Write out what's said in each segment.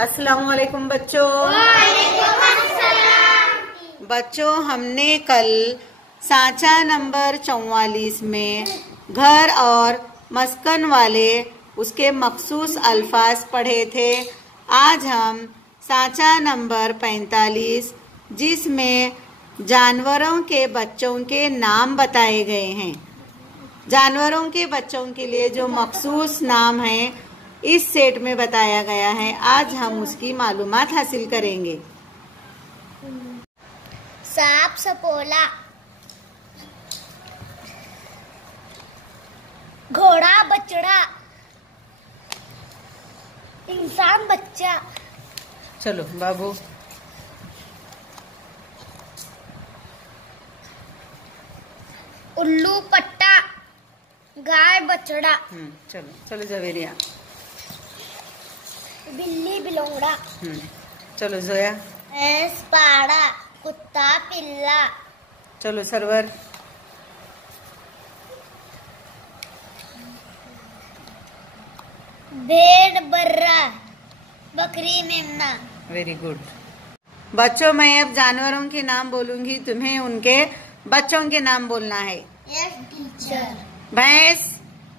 अस्सलाम वालेकुम बच्चों। बच्चों, हमने कल सांचा नंबर 44 में घर और मस्कन वाले उसके मखसूस अल्फाज पढ़े थे। आज हम सांचा नंबर 45 जिसमें जानवरों के बच्चों के नाम बताए गए हैं, जानवरों के बच्चों के लिए जो मखसूस नाम है इस सेट में बताया गया है, आज हम उसकी मालूमात हासिल करेंगे। सांप सपोला, घोड़ा बछड़ा, इंसान बच्चा। चलो बाबू। उल्लू पट्टा, गाय बछड़ा। चलो चलो जवेरिया। बिल्ली बिलोंगड़ा। चलो जोया। भैंस पाड़ा, कुत्ता पिल्ला। चलो सरवर। भेड़ बर्रा, बकरी मेमना। वेरी गुड बच्चों, मैं अब जानवरों के नाम बोलूंगी, तुम्हें उनके बच्चों के नाम बोलना है। Yes teacher. भैंस,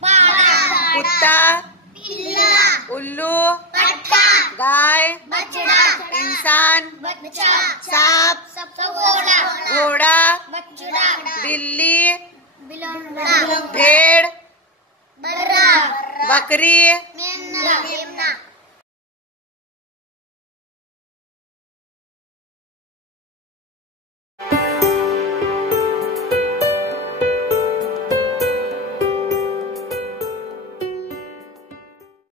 पाड़ा, कुत्ता, पिल्ला, उल्लू, पट्टा, गाय, बछड़ा, इंसान, बच्चा, सांप, सपोला, घोड़ा, बछड़ा, बिल्ली, बिलोंगड़ा, भेड़, बर्रा, बकरी, मेमना।